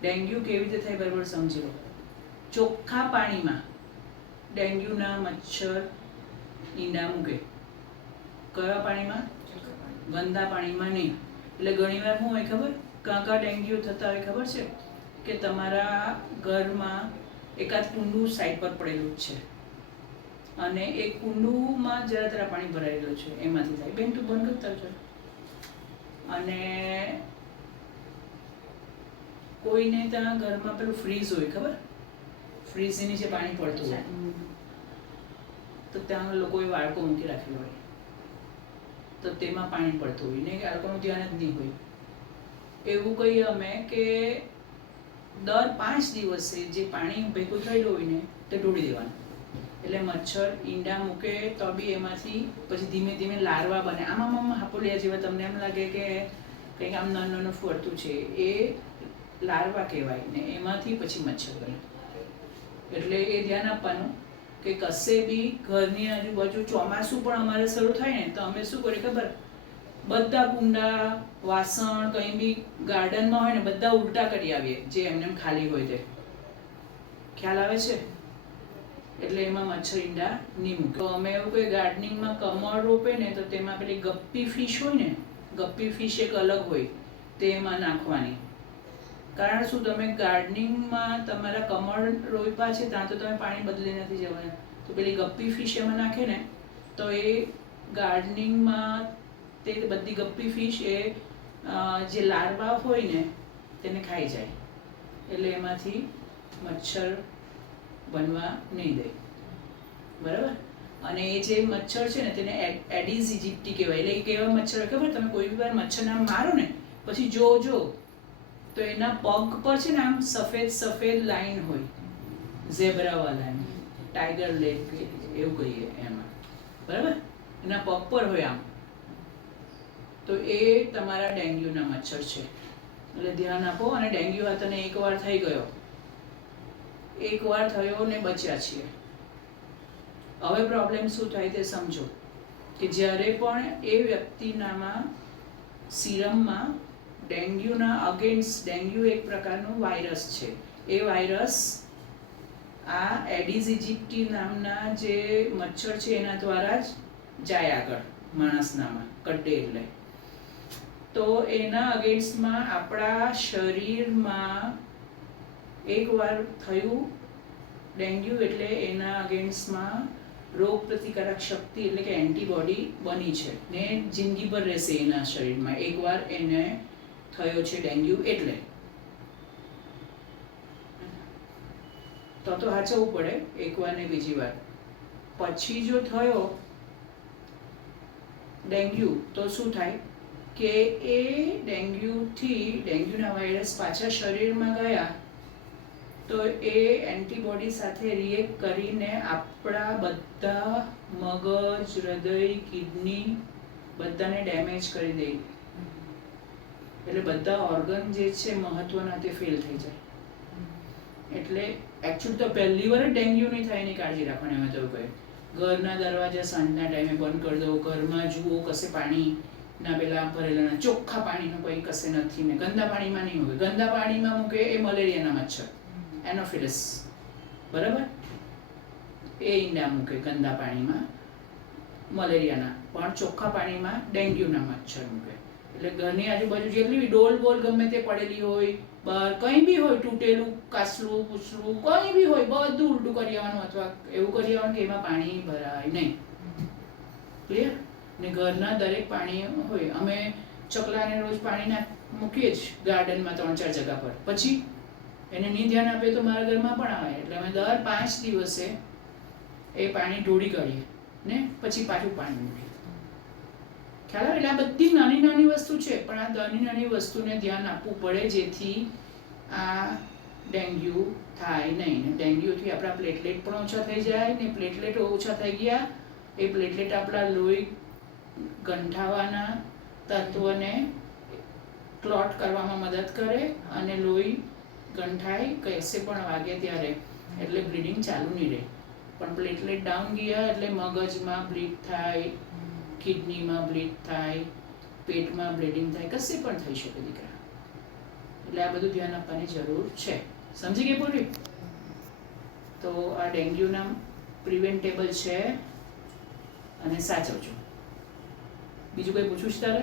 Dengue કેવી રીતે થાય બરાબર સમજી લો. ચોખ્ખા પાણીમાં ડેન્ગ્યુના મચ્છર ઈંડા મૂકે. કયા પાણીમાં? ગંદા પાણીમાં નહીં. એટલે ઘણીવાર શું હોય ખબર, કાં ડેન્ગ્યુ થતા હોય ખબર છે કે તમારા ઘરમાં એકાદ કુંડું સાઈડ પર પડેલું જ છે અને એ કુંડુમાં જરા તરા પાણી ભરાયેલું છે, એમાંથી થાય. બેન તું બંધ કરતા છે. અને કોઈને ત્યાં ઘરમાં પેલું ફ્રીઝ હોય ખબર, ફ્રીઝની નીચે પાણી પડતું હોય તો ત્યાં લોકોએ વાળકો મૂકી રાખેલો હોય તો તેમાં પાણી પડતું હોય ને આ લોકોનું ધ્યાન જ નહીં હોય. એવું કહીએ અમે કે દર 5 દિવસે જે પાણી ભેગું થયેલું હોય ને તે ઢોળી દેવાનું. એટલે મચ્છર ઈંડા મૂકે તો બી એમાંથી પછી ધીમે ધીમે લાર્વા બને. આમાં હાપોલિયા જેવા તમને એમ લાગે કે કંઈક આમ નાનું નાનું ફરતું છે, એ લાર્વા કહેવાય ને એમાંથી પછી મચ્છર બને. એટલે એ ધ્યાન આપવાનું કે કશે બી ઘરની આજુબાજુ ચોમાસું પણ અમારે શરૂ થાય ને તો અમે શું કરીએ ખબર, બધા કુંડા વાસણ કંઈ બી ગાર્ડનમાં હોય ને બધા ઉલટા કરી આવીએ, જે એમને ખાલી હોય તે. ખ્યાલ આવે છે? એટલે એમાં મચ્છર ઈંડા નહીં મૂકે. તો અમે એવું કહીએ ગાર્ડનિંગમાં કમળ રોપે ને તો તેમાં પેલી ગપ્પી ફિશ હોય ને, ગપ્પી ફિશ એક અલગ હોય તે એમાં નાખવાની. કારણ શું, તમે ગાર્ડનિંગમાં તમારા કમળ રોપ્યા છે ત્યાં તો તમે પાણી બદલી નથી જવાનું, તો પેલી ગપ્પી ફિશ એમાં નાખે ને તો એ ગાર્ડનિંગમાં તે બધી ગપ્પી ફિશ એ જે લાર્વા હોય ને તેને ખાઈ જાય. એટલે એમાંથી મચ્છર બનવા નહીં દે. બરાબર? અને એ જે મચ્છર છે ને તેને એડિસ ઇજિપ્ટી કહેવાય. એટલે એ કેવા મચ્છર ખબર, તમે કોઈ બી વાર મચ્છરના મારો ને પછી જોજો તો એના પગ પર છે ને આમ સફેદ સફેદ લાઈન હોય, ઝેબ્રાવા લાઈન, ટાઈગર લેગ એવું કહીએ એમાં. બરાબર? એના પગ પર હોય આમ, તો એ તમારા ડેન્ગ્યુના મચ્છર છે. એટલે ધ્યાન આપો. અને ડેન્ગ્યુ આ તને એકવાર થઈ ગયો, એકવાર થયો ને બચ્યા છીએ. હવે પ્રોબ્લેમ શું થાય તે સમજો કે જ્યારે પણ એ વ્યક્તિનામાં સિરમમાં ડેન્ગ્યુના અગેન્સ્ટ, ડેન્ગ્યુ એક પ્રકારનો વાયરસ છે, એ વાયરસ આ એડિસ ઇજિપ્ટી નામના જે મચ્છર છે એના દ્વારા જ જાય આગળ માણસનામાં, કડે એટલે. તો એના અગેન્સ્ટમાં આપણા શરીરમાં એકવાર થયું ડેન્ગ્યુ એટલે એના અગેન્સ્ટમાં રોગ પ્રતિકારક શક્તિ એટલે કે એન્ટીબોડી બની છે ને જિંદગીભર રહેશે એના શરીરમાં. એકવાર એને થયો છે ડેન્ગ્યુ એટલે તો સાચવવું પડે એકવાર ને બીજી વાર. પછી જો થયો ડેન્ગ્યુ તો શું થાય કે એ ડેન્ગ્યુના વાયરસ પાછા શરીરમાં ગયા તો એ એન્ટીબોડી સાથે રિએક્ટ કરીને આપણા બધા મગજ, હૃદય, કિડની બધાને ડેમેજ કરી દે. એટલે બધા ઓર્ગન જે છે મહત્વના તે ફેલ થઈ જાય. એટલે એકચ્યુઅલી તો પહેલી વાર ડેન્ગ્યુ નહીં થાય એની કાળજી રાખવાની. અમે તો કહે ઘરના દરવાજા સાંજના ટાઈમે બંધ કરી દો, ઘરમાં જુઓ કશે પાણીના પેલા ભરેલા ચોખ્ખા પાણીનું કંઈ કશે નથી ને ગંદા પાણીમાં નહીં હોય. ગંદા પાણીમાં મૂકે એ મલેરિયાના મચ્છર, એનોફિલસ. બરાબર? એ ઈંડા મૂકે ગંદા પાણીમાં મલેરિયાના, પણ ચોખ્ખા પાણીમાં ડેન્ગ્યુના મચ્છર મૂકે. એટલે ઘરની આજુબાજુ જેટલી બી ડોલ બોલ ગમે તે પડેલી હોય, બહાર કંઈ બી હોય, તૂટેલું કાસલું પૂછલું કંઈ બી હોય, બધું ઉલટું કરી આવવાનું અથવા એવું કરી આવવાનું કે એમાં પાણી ભરાય નહીં. ક્લિયર? ને ઘરના દરેક પાણી હોય, અમે ચકલાને રોજ પાણી મૂકીએ જ ગાર્ડનમાં 3-4 જગ્યા પર, પછી એને નહીં ધ્યાન આપે તો મારા ઘરમાં પણ આવે. એટલે અમે દર 5 દિવસે એ પાણી ઢોળી કાઢીએ ને પછી પાછું પાણી મૂકીએ. ખ્યાલ આવે? એટલે આ બધી નાની નાની વસ્તુ છે, પણ આ નાની નાની વસ્તુને ધ્યાન આપવું પડે જેથી આ ડેન્ગ્યુ થાય નહીં. ને ડેન્ગ્યુથી આપણા પ્લેટલેટ પણ ઓછા થઈ જાય ને પ્લેટલેટ ઓછા થઈ ગયા એ પ્લેટલેટ આપણા લોહી ગંઠાવાના તત્વને ક્લોટ કરવામાં મદદ કરે અને લોહી ગંઠાય કશે પણ વાગે ત્યારે એટલે બ્લીડિંગ ચાલુ નહીં રહે. પણ પ્લેટલેટ ડાઉન ગયા એટલે મગજમાં બ્લીડ થાય, કિડનીમાં બ્લીડ થાય, પેટમાં બ્લીડિંગ થાય, કશે પણ થઈ શકે દીકરા. એટલે આ બધું ધ્યાન આપવાની જરૂર છે. સમજી ગઈ પૂરી? તો આ ડેન્ગ્યુના પ્રિવેન્ટેબલ છે અને સાચવજો. બીજું કંઈ પૂછવું છે તારે?